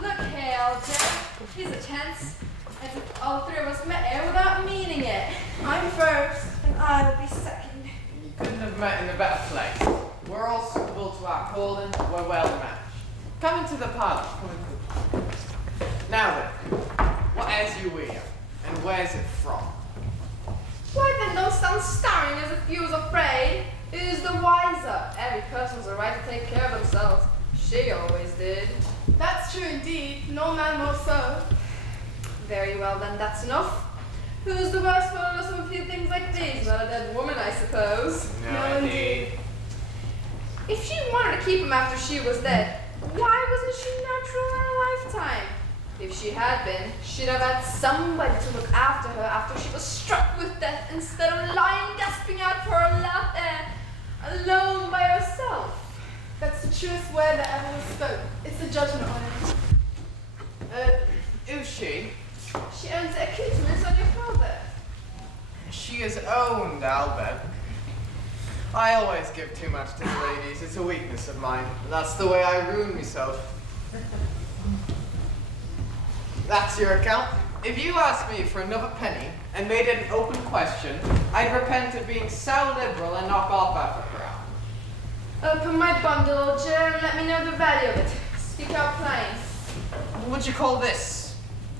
look here, LJ. Here's a chance. As if all three of us met here without meaning it. I'm first, and I will be second. You couldn't have met in a better place. We're all suitable to our calling. We're well matched. Come into the parlour. Come in. Now then, what has you here, and where's it from? Why then don't stand staring as if you was afraid? Who's the wiser? Every person's a right to take care of themselves. She always did. That's true indeed. No man more so. Very well then, that's enough. Who's the worse for us of a few things like these? Not a dead woman, I suppose. No, indeed. If she wanted to keep him after she was dead, why wasn't she natural in her lifetime? If she had been, she'd have had somebody to look after her after she was struck with death instead of lying gasping out for her last air, alone by herself. That's the truest word that ever was spoke. It's a judgment on it. Who's she? She owns the accoutrements on your father. She is owned, Albert. I always give too much to the ladies. It's a weakness of mine. That's the way I ruin myself. That's your account. If you asked me for another penny and made it an open question, I'd repent of being so liberal and knock off half a crown. Open my bundle, old Joe, and let me know the value of it. Speak out plain. What'd you call this?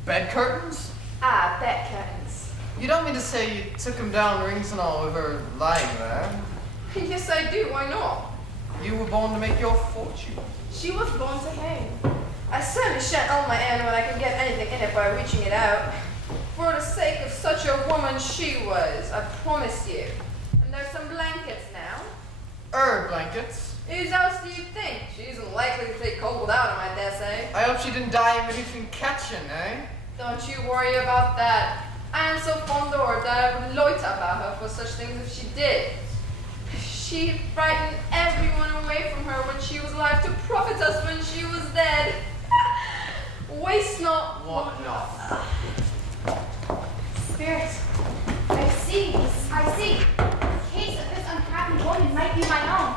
Bed curtains? Ah, bed curtains. You don't mean to say you took them down, rings and all, with her lying there? Yes, I do. Why not? You were born to make your fortune. She was born to hang. I certainly shan't own my end when I can get anything in it by reaching it out. For the sake of such a woman she was, I promise you. And there's some blankets now. Blankets? Whose else do you think? She isn't likely to take cold without them, I dare say. I hope she didn't die of anything catching, eh? Don't you worry about that. I am so fond of her that I would loiter about her for such things if she did. She frightened everyone away from her when she was alive to profit us when she was dead. not enough. Spirit, I see. The case of this unhappy woman might be my own.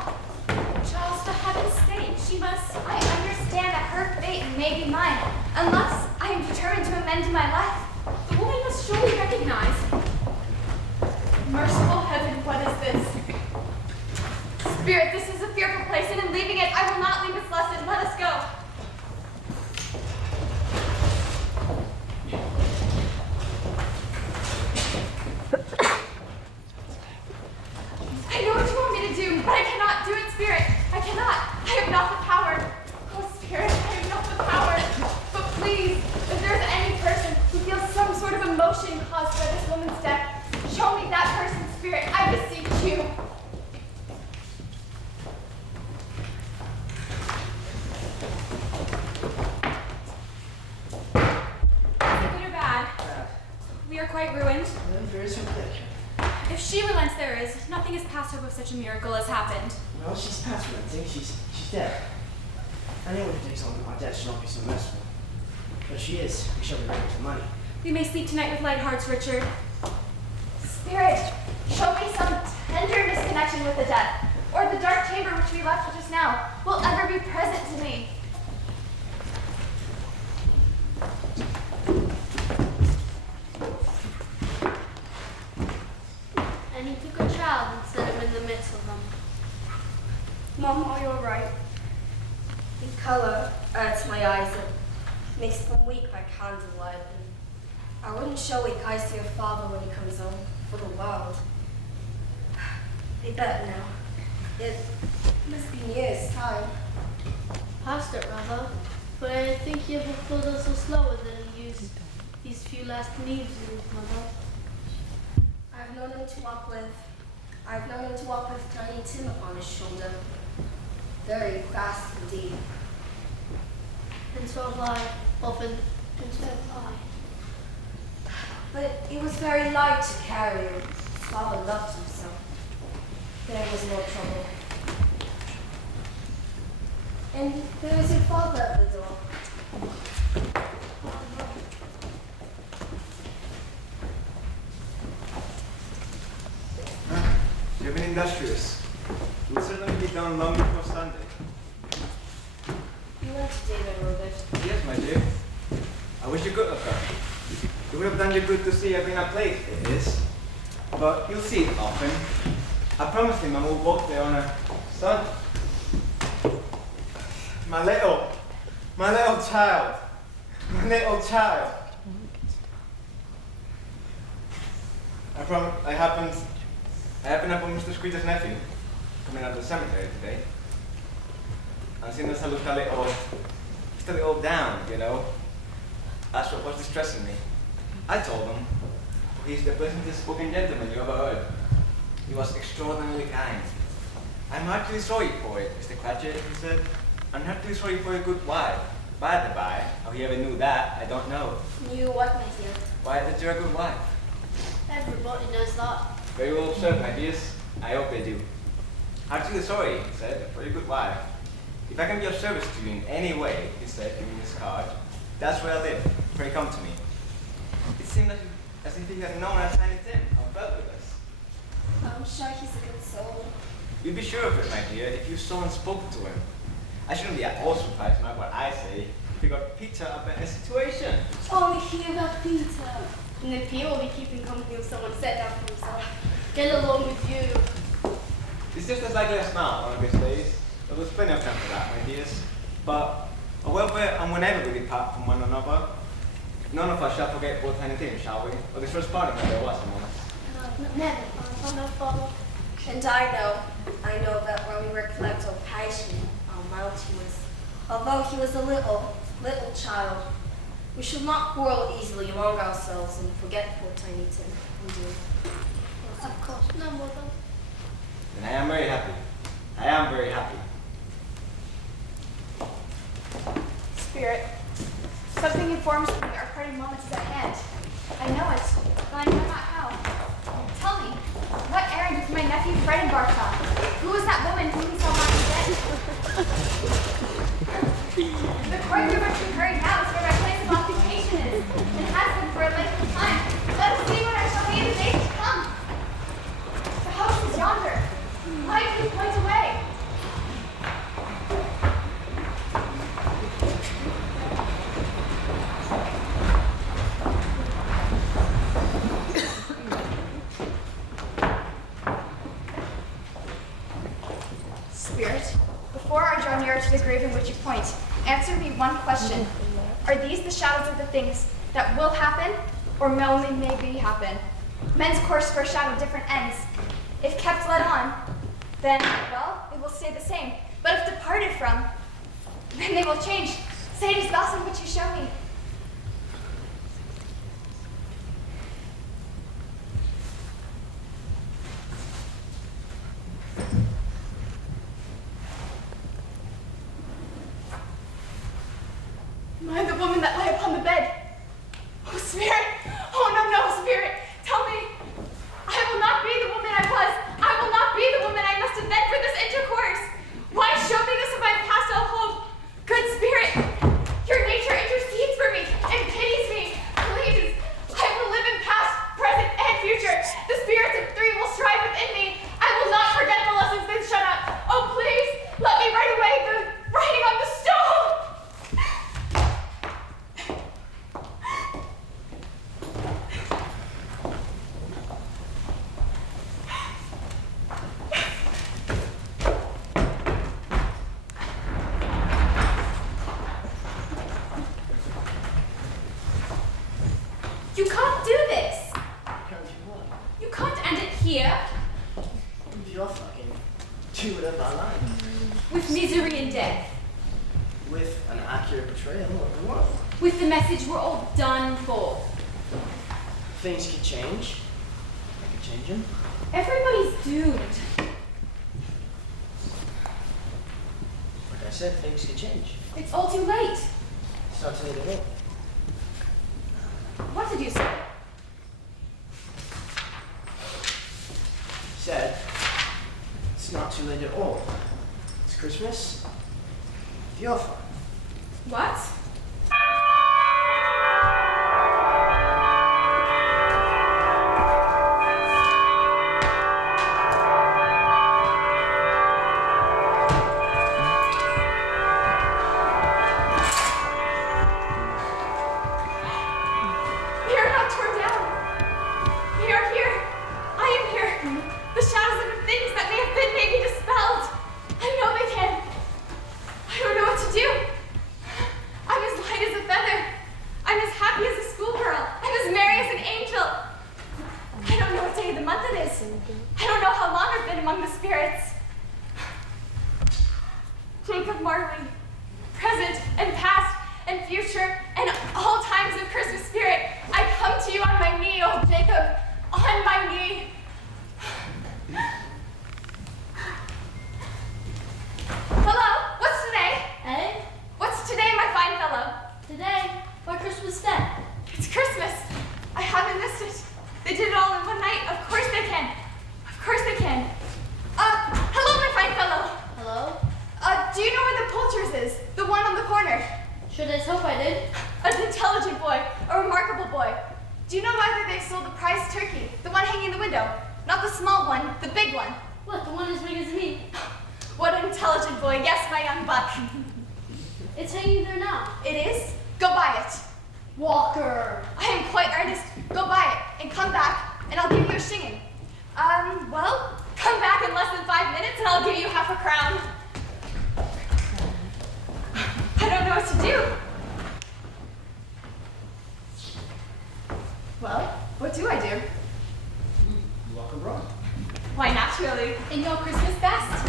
Charles, for heaven's sake, she must. I understand that her fate may be mine, unless I am determined to amend my life. The woman must surely recognize. Merciful heaven, what is this? Spirit, this is a fearful place, and in leaving it, I will not leave its lesson. Let us go. I know what you want me to do, but I cannot do it, Spirit. I cannot. I have not the power. Oh, Spirit, I have not the power. But please, if there is any person who feels some sort of emotion caused by this woman's death, show me that person, Spirit. I beseech you. Is it good or bad? We are quite ruined. Very simply. If she relents, there is. Nothing has passed over if such a miracle has happened. Well, she's past relenting. She's dead. Anyone who takes on my death should not be so merciful. But she is. We shall be ready for money. We may sleep tonight with light hearts, Richard. Spirit, show me some tender misconnection with the dead, or the dark chamber which we left just now will ever be present to me. And he took a child and set him in the midst of them. Mom, are you alright? The color hurts my eyes and makes them weak like candlelight. And I wouldn't show weak eyes to your father when he comes home for the world. Be better now. It must be years' time. Past it, rather. But I think you have pulled us so slower than used these few last leaves, Mother. I've known him to walk with Tiny Tim upon his shoulder. Very fast indeed. And so have I, often, and so have I. But it was very light to carry him. His father loved him so. There was no trouble. And there was your father at the door. You've been industrious. You will certainly be done long before Sunday. You went to David, Robert. Yes, my dear. I wish you could have come. It would have done you good to see I've been a place, it is. But you'll see it often. I promised him I will walk there on a Sunday. My little child. My little child. I happened upon Mr. Scrooge's nephew coming out of the cemetery today. And seeing us look just a little down, you know. That's what was distressing me. I told him, he's the pleasantest spoken gentleman you ever heard. He was extraordinarily kind. I'm heartily sorry for it, Mr. Cratchit, he said. I'm heartily sorry for your good wife. By the by, how he ever knew that, I don't know. Knew what, my dear? Why, that you're a good wife. Everybody knows that. Very well observed, my dears. I hope they do. Heartily sorry, he said, for your good wife. If I can be of service to you in any way, he said, giving his card, that's where I live. Pray come to me. It seemed as if he had known our Tiny Tim and felt with us. I'm sure he's a good soul. You'd be sure of it, my dear, if you saw and spoke to him. I shouldn't be at all surprised about what I say if you got Peter a better situation. Only hear about Peter. And if he will be keeping company with someone set down for himself. Get along with you. It's just as likely as not one of these days. There's plenty of time for that, my dears. But however and whenever we depart from one another, none of us shall forget poor Tiny Tim, shall we? Or this first parting that there was among us. Never, Father. And I know that when we recollect how passionate, how mild he was, although he was a little child, we should not quarrel easily among ourselves and forget poor Tiny Tim. Indeed. Of course, no, Mother. Then I am very happy. I am very happy. Spirit, something informs me our parting moment is at hand. I know it, but I know not how. Tell me, what errand did my nephew Fred embarked on? Who was that woman whom he saw lying dead? The corridor which we hurry now is where my place of occupation is. grave in which you point. Answer me one question. Are these the shadows of the things that will happen, or only maybe happen? Men's course foreshadow different ends. If kept led on, then, well, it will stay the same. But if departed from, then they will change. Say it is thus in which you show me. Am I the woman that lay upon the bed? Oh, Spirit! Oh, no, no, Spirit! Tell me! I will not be the woman I was! I will not be the woman I must have been for this intercourse! Why show me this if I have passed all hope? Good Spirit! Your nature intercedes for me and pities me! Please! I will live in past, present, and future! The spirits of three will strive within me! I will not forget the lessons they shut up! Oh, please! Let me write away the writing on the stone! You can't do this! Can't you what? You can't end it here, If you're fucking, do whatever I like. with misery and death, With an accurate portrayal of the world. with the message we're all done for. Things could change. I could change them. Everybody's doomed. Like I said, things could change. It's all too late. It's not too late at all. What did you say? Said, it's not too late at all. It's Christmas. You're fine. What? We are not torn down. We are here. I am here. The shadows of the things that may have been may be dispelled. I know they can. I don't know what to do. I'm as light as a feather. I'm as happy as a schoolgirl. I'm as merry as an angel. I don't know what day of the month it is. I don't know how long I've been among the spirits. Jacob Marley, present and past and future and all times of Christmas spirit, I come to you on my knee, oh Jacob, on my knee. Hello, what's today? Eh? What's today, my fine fellow? Today? Why Christmas Day? It's Christmas. I haven't missed it. They did it all in one night. Of course they can. Of course they can. Hello, my fine fellow. Hello? Do you know where the Poulter's is? The one on the corner. Sure let's hope I did. An intelligent boy, a remarkable boy. Do you know whether they sold the prize turkey? The one hanging in the window. Not the small one, the big one. What, the one as big as me? What an intelligent boy. Yes, my young buck. It's hanging there now. It is? Go buy it. Walker! I am quite earnest. Go buy it and come back and I'll give you a shilling. Well, come back in less than 5 minutes and I'll give you half a crown. I don't know what to do. Well, what do I do? You walk abroad. Why, naturally, in your Christmas best.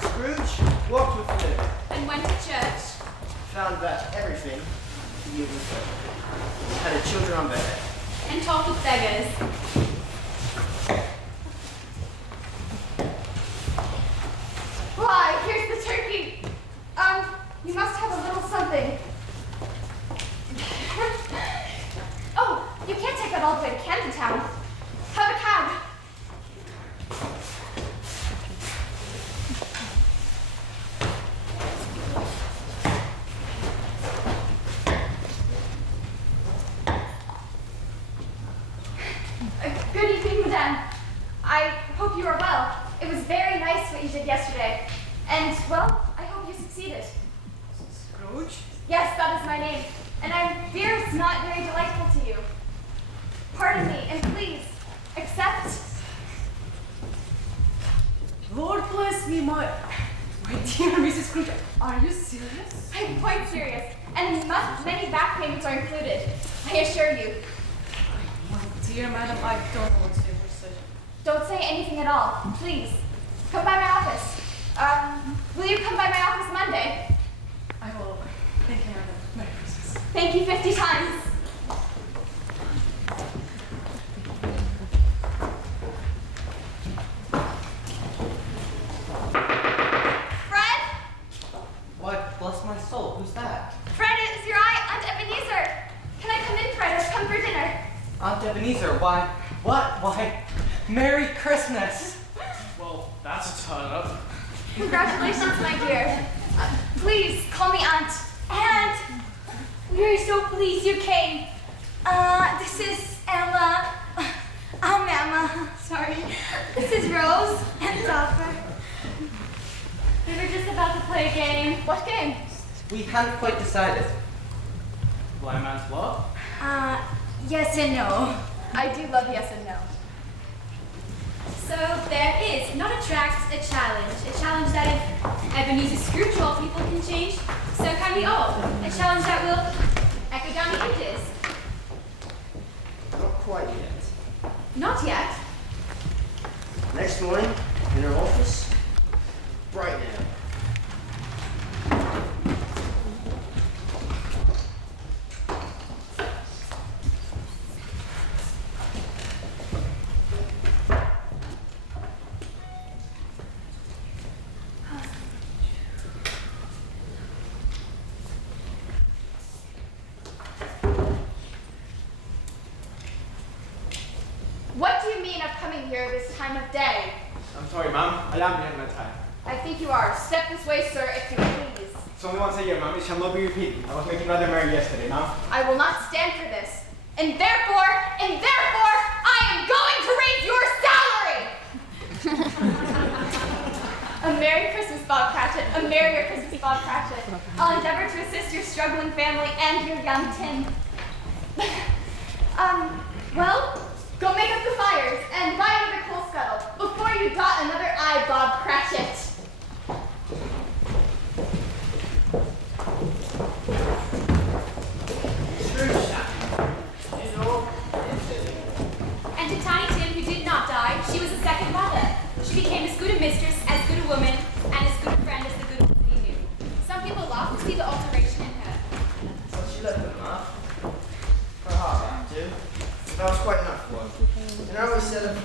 Scrooge walked with me. And went to church. Found that everything he was perfect. Had a children on bed. And talked with beggars. Why, here's the turkey. You must have a little something. Oh, you can't take that all the way to Camden Town. Have a cab. Good evening, madame. I hope you are well. It was very nice what you did yesterday. And, well, I hope you succeeded. Scrooge? Yes, that is my name. And I fear it's not very delightful to you. Pardon me, and please, Except, Lord bless me, my dear Mrs. Scrooge, are you serious? I'm quite serious, and many back payments are included, I assure you. My dear madam, I don't know what to say for such. Don't say anything at all, please. Come by my office. Will you come by my office Monday? I will. Thank you, madam. Merry Christmas. Thank you 50 times. Fred? What? Bless my soul. Who's that? Fred, it's your Aunt Ebenezer. Can I come in, Fred? I've come for dinner. Aunt Ebenezer. Why? What? Why? Merry Christmas. Well, that's a turn up. Congratulations, my dear. Please, call me Aunt. And we're so pleased you came. This is Emma. I'm Emma. Sorry. This is Rose and Topper. We were just about to play a game. What game? We hadn't quite decided. Blind man's what? Yes and no. I do love yes and no. So there is, not a tract, a challenge that if Ebenezer Scrooge all people can change, so can we all. A challenge that will echo down the ages. Not quite yet. Not yet. Next morning, in her office, bright now. What do you mean of coming here this time of day? I'm sorry, ma'am. I am behind my time. I think you are. Step this way, sir, if you please. It's only once a year, ma'am. It shall not be repeated. I was making another merry yesterday, ma'am. I will not stand for this. And therefore, I am going to raise your salary! A Merry Christmas, Bob Cratchit. A Merrier Christmas, Bob Cratchit. I'll endeavor to assist your struggling family and your young Tim. Well, go make up the fires and buy another coal scuttle before you dot another I, Bob Cratchit. And to Tiny Tim, who did not die, she was a second mother. She became as good a mistress, as good a woman, and as good a friend as the good woman he knew. Some people laughed to see the alteration in her. So she let them laugh. Her heart laughed too. That was quite enough for her. And I always said of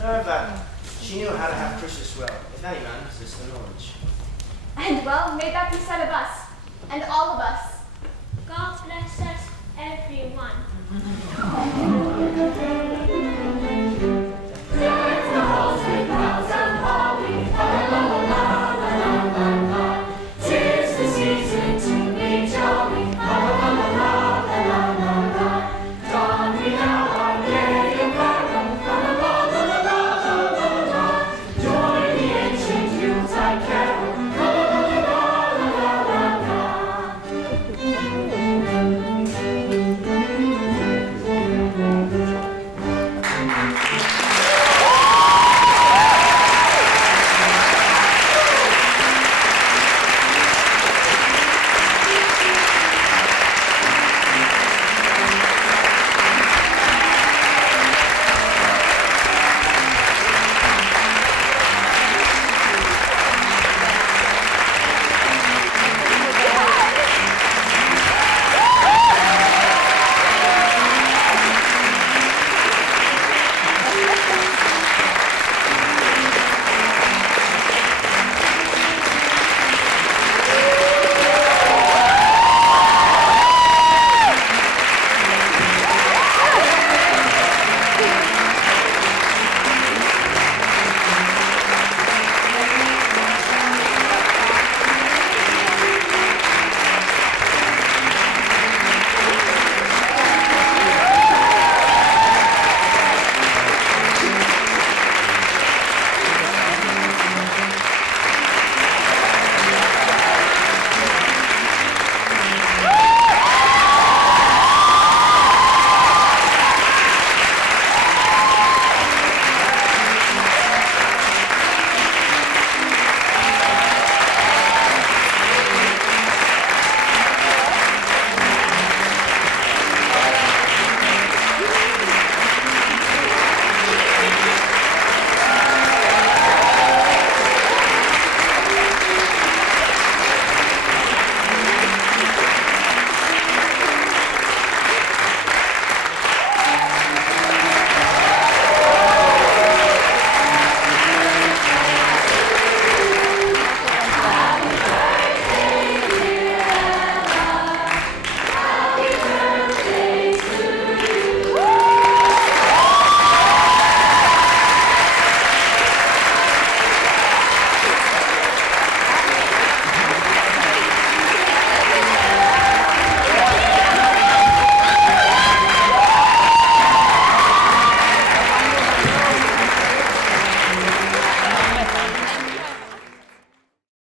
her that she knew how to have Christmas well, if any man possessed the knowledge. And well, may that be said of us, and all of us. God bless us, everyone.